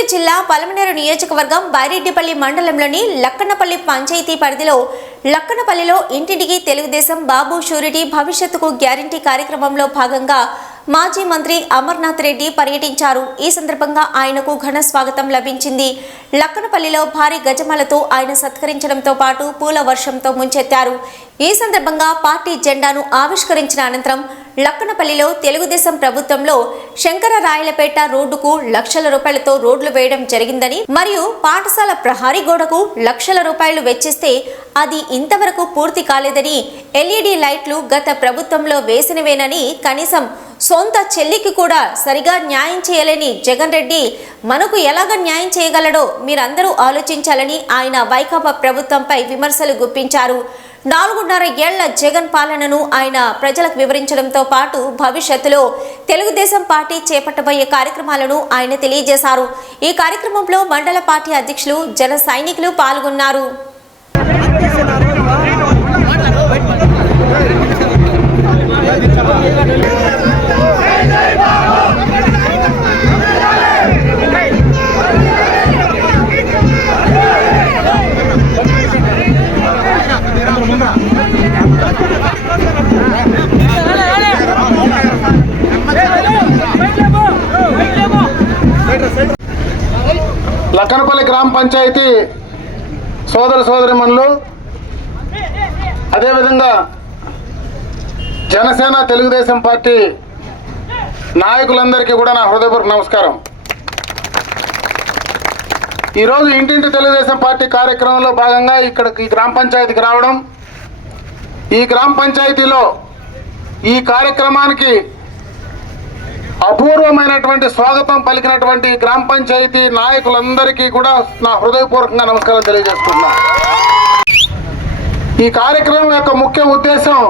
చిత్తూరు జిల్లా పలమనేరు నియోజకవర్గం బైరెడ్డిపల్లి మండలంలోని లక్కనపల్లి పంచాయతీ పరిధిలో లక్కనపల్లిలో ఇంటింటికి తెలుగుదేశం బాబు షూరిటీ భవిష్యత్తుకు గ్యారంటీ కార్యక్రమంలో భాగంగా మాజీ మంత్రి అమర్నాథ్ రెడ్డి పర్యటించారు. ఈ సందర్భంగా ఆయనకు ఘన స్వాగతం లభించింది. లక్కనపల్లిలో భారీ గజమాలతో ఆయన సత్కరించడంతో పాటు పూల వర్షంతో ముంచెత్తారు. ఈ సందర్భంగా పార్టీ జెండాను ఆవిష్కరించిన అనంతరం లక్కనపల్లిలో తెలుగుదేశం ప్రభుత్వంలో శంకరరాయలపేట రోడ్డుకు లక్షల రూపాయలతో రోడ్లు వేయడం జరిగిందని మరియు పాఠశాల ప్రహారీ గోడకు లక్షల రూపాయలు వెచ్చిస్తే అది ఇంతవరకు పూర్తి కాలేదని ఎల్ఈడి లైట్లు గత ప్రభుత్వంలో వేసినవేనని కనీసం సొంత చెల్లికి కూడా సరిగా న్యాయం చేయలేని జగన్ రెడ్డి మనకు ఎలాగ న్యాయం చేయగలడో మీరందరూ ఆలోచించాలని ఆయన వైకాపా ప్రభుత్వంపై విమర్శలు గుప్పించారు నాలుగున్నర ఏళ్ళ జగన్ పాలనను ఆయన ప్రజలకు వివరించడంతో పాటు భవిష్యత్తులో తెలుగుదేశం పార్టీ చేపట్టబోయే కార్యక్రమాలను ఆయన తెలియజేశారు ఈ కార్యక్రమంలో మండల పార్టీ అధ్యక్షులు జన సైనికులు పాల్గొన్నారు అక్కనపల్లి గ్రామ పంచాయతీ సోదర సోదరిమణులు అదేవిధంగా జనసేన తెలుగుదేశం పార్టీ నాయకులందరికీ కూడా నా హృదయపూర్వక నమస్కారం. ఈరోజు ఇంటింటి తెలుగుదేశం పార్టీ కార్యక్రమంలో భాగంగా ఇక్కడికి ఈ గ్రామ పంచాయతీకి రావడం ఈ గ్రామ పంచాయతీలో ఈ కార్యక్రమానికి అపూర్వమైనటువంటి స్వాగతం పలికినటువంటి గ్రామ పంచాయతీ నాయకులందరికీ కూడా నా హృదయపూర్వకంగా నమస్కారం తెలియజేస్తున్నా. ఈ కార్యక్రమం యొక్క ముఖ్య ఉద్దేశం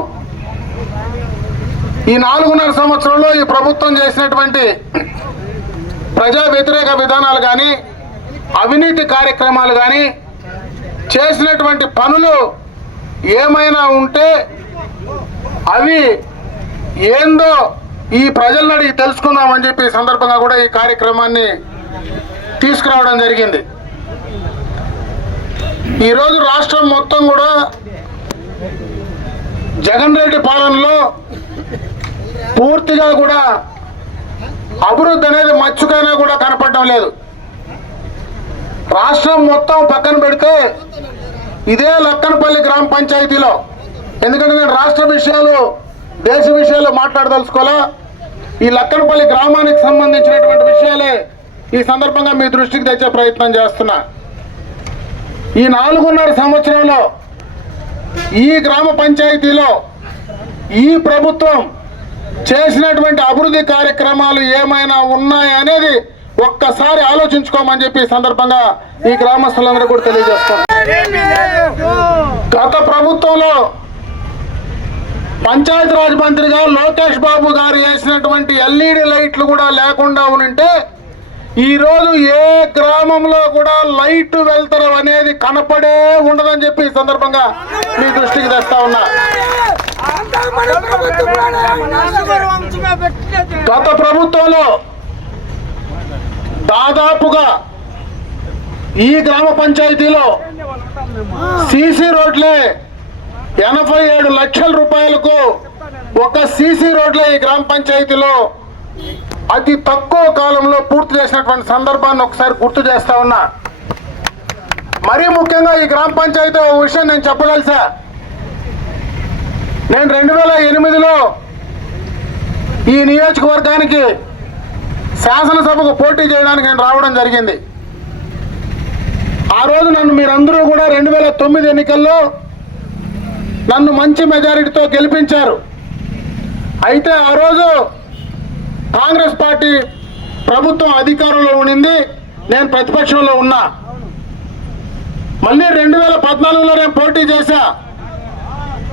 ఈ నాలుగున్నర సంవత్సరంలో ఈ ప్రభుత్వం చేసినటువంటి ప్రజా వ్యతిరేక విధానాలు కానీ అవినీతి కార్యక్రమాలు కానీ చేసినటువంటి పనులు ఏమైనా ఉంటే అవి ఏందో ఈ ప్రజలను అడిగి తెలుసుకుందామని చెప్పి సందర్భంగా కూడా ఈ కార్యక్రమాన్ని తీసుకురావడం జరిగింది. ఈరోజు రాష్ట్రం మొత్తం కూడా జగన్ రెడ్డి పాలనలో పూర్తిగా కూడా అభివృద్ధి అనేది మచ్చుకైనా కూడా కనపడడం లేదు. రాష్ట్రం మొత్తం పక్కన పెడితే ఇదే లక్కనపల్లి గ్రామ పంచాయతీలో. ఎందుకంటే నేను రాష్ట్ర విషయాలు దేశ విషయాలు మాట్లాడదలుచుకోలే. ఈ లక్కనపల్లి గ్రామానికి సంబంధించినటువంటి విషయాలే ఈ సందర్భంగా మీ దృష్టికి తెచ్చే ప్రయత్నం చేస్తున్నా. ఈ నాలుగున్నర సంవత్సరంలో ఈ గ్రామ పంచాయతీలో ఈ ప్రభుత్వం చేసినటువంటి అభివృద్ధి కార్యక్రమాలు ఏమైనా ఉన్నాయనేది ఒక్కసారి ఆలోచించుకోమని చెప్పి సందర్భంగా ఈ గ్రామస్తులందరూ కూడా తెలియజేస్తాం గత ప్రభుత్వంలో పంచాయతీరాజ్ మంత్రిగా లోకేష్ బాబు గారు వేసినటువంటి ఎల్ఈడి లైట్లు కూడా లేకుండా ఉంటే ఈరోజు ఏ గ్రామంలో కూడా లైట్ వెళ్తరం అనేది కనపడే ఉండదని చెప్పి ఈ సందర్భంగా మీ దృష్టికి తెస్తా ఉన్నా. గత ప్రభుత్వంలో దాదాపుగా ఈ గ్రామ పంచాయతీలో సీసీ రోడ్లే ఎనభై ఏడు లక్షల రూపాయలకు ఒక సీసీ రోడ్ల ఈ గ్రామ పంచాయతీలో అతి తక్కువ కాలంలో పూర్తి చేసినటువంటి సందర్భాన్ని ఒకసారి గుర్తు చేస్తా ఉన్నా. మరీ ముఖ్యంగా ఈ గ్రామ పంచాయతీ ఒక విషయం నేను చెప్పగలసా. నేను రెండు వేల ఎనిమిదిలో ఈ నియోజకవర్గానికి శాసనసభకు పోటీ చేయడానికి నేను రావడం జరిగింది. ఆ రోజు నన్ను మీరందరూ కూడా రెండు వేల తొమ్మిది ఎన్నికల్లో నన్ను మంచి మెజారిటీతో గెలిపించారు. అయితే ఆ రోజు కాంగ్రెస్ పార్టీ ప్రభుత్వం అధికారంలో ఉండింది. నేను ప్రతిపక్షంలో ఉన్నా. మళ్ళీ రెండు వేల పద్నాలుగులో నేను పోటీ చేశా.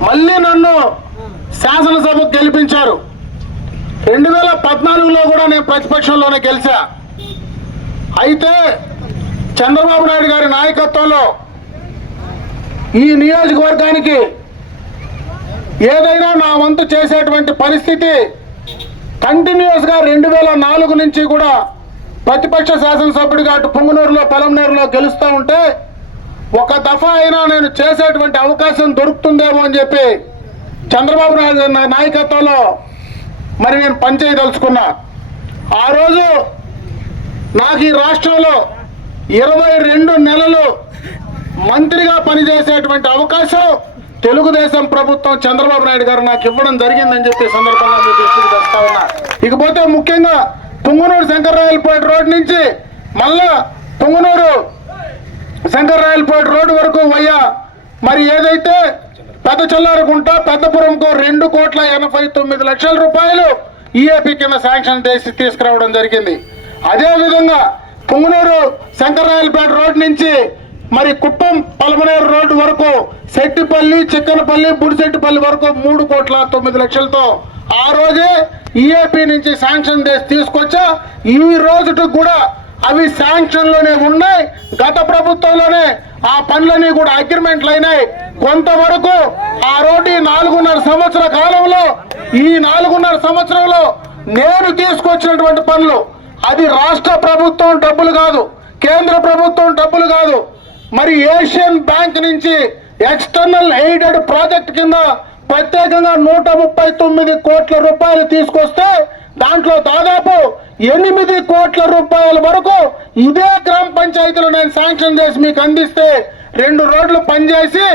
మళ్ళీ నన్ను శాసనసభకు గెలిపించారు. రెండు వేల పద్నాలుగులో కూడా నేను ప్రతిపక్షంలోనే గెలిచా. అయితే చంద్రబాబు నాయుడు గారి నాయకత్వంలో ఈ నియోజకవర్గానికి ఏదైనా నా వంతు చేసేటువంటి పరిస్థితి కంటిన్యూస్గా రెండు వేల నాలుగు నుంచి కూడా ప్రతిపక్ష శాసనసభ్యుడిగా అటు పొంగునూరులో పెలంనూరులో గెలుస్తూ ఉంటే ఒక దఫా అయినా నేను చేసేటువంటి అవకాశం దొరుకుతుందేమో అని చెప్పి చంద్రబాబు నాయుడు నా- నాయకత్వంలో మరి నేను పనిచేయదలుచుకున్నా. ఆ రోజు నాకు ఈ రాష్ట్రంలో ఇరవై రెండు నెలలు మంత్రిగా పనిచేసేటువంటి అవకాశం తెలుగుదేశం ప్రభుత్వం చంద్రబాబు నాయుడు గారు నాకు ఇవ్వడం జరిగిందని చెప్పి సందర్భంగా మీ దృష్టికి తెస్తా ఉన్నా. ఇకపోతే ముఖ్యంగా పుంగనూరు శంకర్రాయలపేట రోడ్ నుంచి మళ్ళా పుంగనూరు శంకర్రాయలపేట రోడ్డు వరకు వయ్యా. మరి ఏదైతే పెద్ద చల్లారకుంట పెద్దపురంకు రెండు కోట్ల ఎనభై తొమ్మిది లక్షల రూపాయలు ఈఏపీ కింద శాంక్షన్ చేసి తీసుకురావడం జరిగింది. అదేవిధంగా పుంగునూరు పుంగనూరు శంకర్రాయలపేట రోడ్ నుంచి మరి కుప్పం పలమనేరు రోడ్డు వరకు శెట్టిపల్లి చిక్కనపల్లి బుడిశెట్టిపల్లి వరకు మూడు కోట్ల తొమ్మిది లక్షలతో. ఆ రోజే ఈఏపీ నుంచి శాంక్షన్ చేసి తీసుకొచ్చా ఈ రోజుకు కూడా అవి శాంక్షన్లోనే ఉన్నాయి. గత ప్రభుత్వంలోనే ఆ పనులన్నీ కూడా అగ్రిమెంట్లు అయినాయి. కొంతవరకు ఆ రోడ్డు నాలుగున్నర సంవత్సర కాలంలో ఈ నాలుగున్నర సంవత్సరంలో నేను తీసుకొచ్చినటువంటి పనులు. అది రాష్ట్ర ప్రభుత్వం డబ్బులు కాదు కేంద్ర ప్రభుత్వం డబ్బులు కాదు. మరి ఏషియన్ బ్యాంక్ నుంచి ఎక్స్టర్నల్ ఎయిడెడ్ ప్రాజెక్ట్ కింద ప్రత్యేకంగా నూట ముప్పై తొమ్మిది కోట్ల రూపాయలు తీసుకొస్తే దాంట్లో దాదాపు ఎనిమిది కోట్ల రూపాయల వరకు ఇదే గ్రామ పంచాయతీలో నేను శాంక్షన్ చేసి మీకు అందిస్తే రెండు రోడ్లు పనిచేసి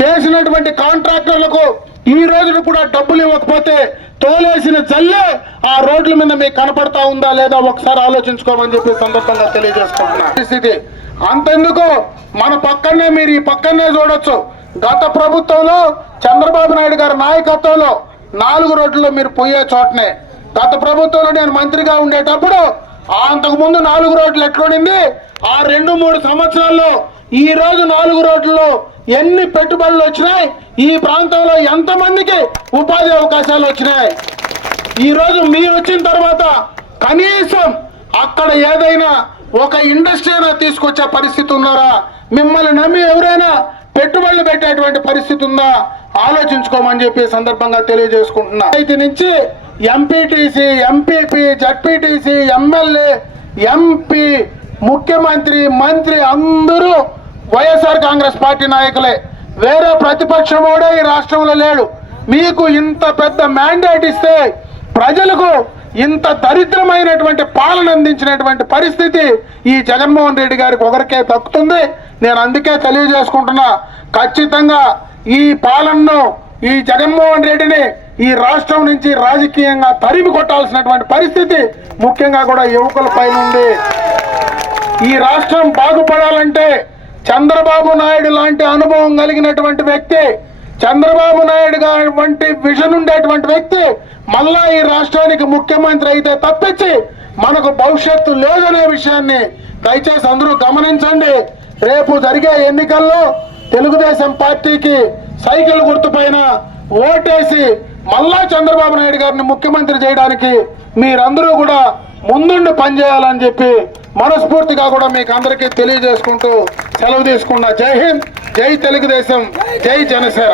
చేసినటువంటి కాంట్రాక్టర్లకు ఈ రోజున కూడా డబ్బులు ఇవ్వకపోతే తోలేసిన జల్లే ఆ రోడ్ల మీద మీకు కనపడతా ఉందా లేదా ఒకసారి ఆలోచించుకోమని చెప్పి సందర్భంగా తెలియజేసుకుంటున్నా. పరిస్థితి అంతెందుకు మన పక్కనే మీరు ఈ పక్కనే చూడొచ్చు. గత ప్రభుత్వంలో చంద్రబాబు నాయుడు గారి నాయకత్వంలో నాలుగు రోడ్లలో మీరు పోయే చోటనే. గత ప్రభుత్వంలో నేను మంత్రిగా ఉండేటప్పుడు అంతకుముందు నాలుగు రోడ్లు ఎట్లుండింది? ఆ రెండు మూడు సంవత్సరాల్లో ఈ రోజు నాలుగు రోడ్లలో ఎన్ని పెట్టుబడులు వచ్చినాయి? ఈ ప్రాంతంలో ఎంతమందికి ఉపాధి అవకాశాలు వచ్చినాయి? ఈరోజు మీరు వచ్చిన తర్వాత కనీసం అక్కడ ఏదైనా ఒక ఇండస్ట్రీ అయినా తీసుకొచ్చే పరిస్థితి ఉన్నారా? మిమ్మల్ని నమ్మి ఎవరైనా పెట్టుబడులు పెట్టేటువంటి పరిస్థితి ఉందా? ఆలోచించుకోమని చెప్పి సందర్భంగా తెలియజేసుకుంటున్నా. అయితే నుంచి MPTC MPP ZPTC MLA MP ముఖ్యమంత్రి మంత్రి అందరూ వైఎస్ఆర్ కాంగ్రెస్ పార్టీ నాయకులే వేరే ప్రతిపక్షం కూడా ఈ రాష్ట్రంలో లేడు. మీకు ఇంత పెద్ద మ్యాండేట్ ఇస్తే ప్రజలకు ఇంత దరిద్రమైనటువంటి పాలన అందించినటువంటి పరిస్థితి ఈ జగన్మోహన్ రెడ్డి గారికి ఒకరికే దక్కుతుంది నేను అందుకే తెలియజేసుకుంటున్నా ఖచ్చితంగా ఈ పాలనను ఈ జగన్మోహన్ రెడ్డిని ఈ రాష్ట్రం నుంచి రాజకీయంగా తరిమి కొట్టాల్సినటువంటి పరిస్థితి ముఖ్యంగా కూడా యువకుల పైన ఉంది. ఈ రాష్ట్రం బాగుపడాలంటే చంద్రబాబు నాయుడు లాంటి అనుభవం కలిగినటువంటి వ్యక్తి చంద్రబాబు నాయుడు గారి వంటి విజన్ ఉండేటువంటి వ్యక్తి మళ్ళా ఈ రాష్ట్రానికి ముఖ్యమంత్రి అయితే తప్పించి మనకు భవిష్యత్తు లేదనే విషయాన్ని దయచేసి అందరూ గమనించండి. రేపు జరిగే ఎన్నికల్లో తెలుగుదేశం పార్టీకి సైకిల్ గుర్తుపైన ఓటేసి మళ్ళా చంద్రబాబు నాయుడు గారిని ముఖ్యమంత్రి చేయడానికి మీరందరూ కూడా ముందుండి పనిచేయాలని చెప్పి మనస్ఫూర్తిగా కూడా మీకు అందరికీ తెలియజేసుకుంటూ సెలవు తీసుకున్న జై హింద్ జై తెలుగుదేశం జై జనసేన.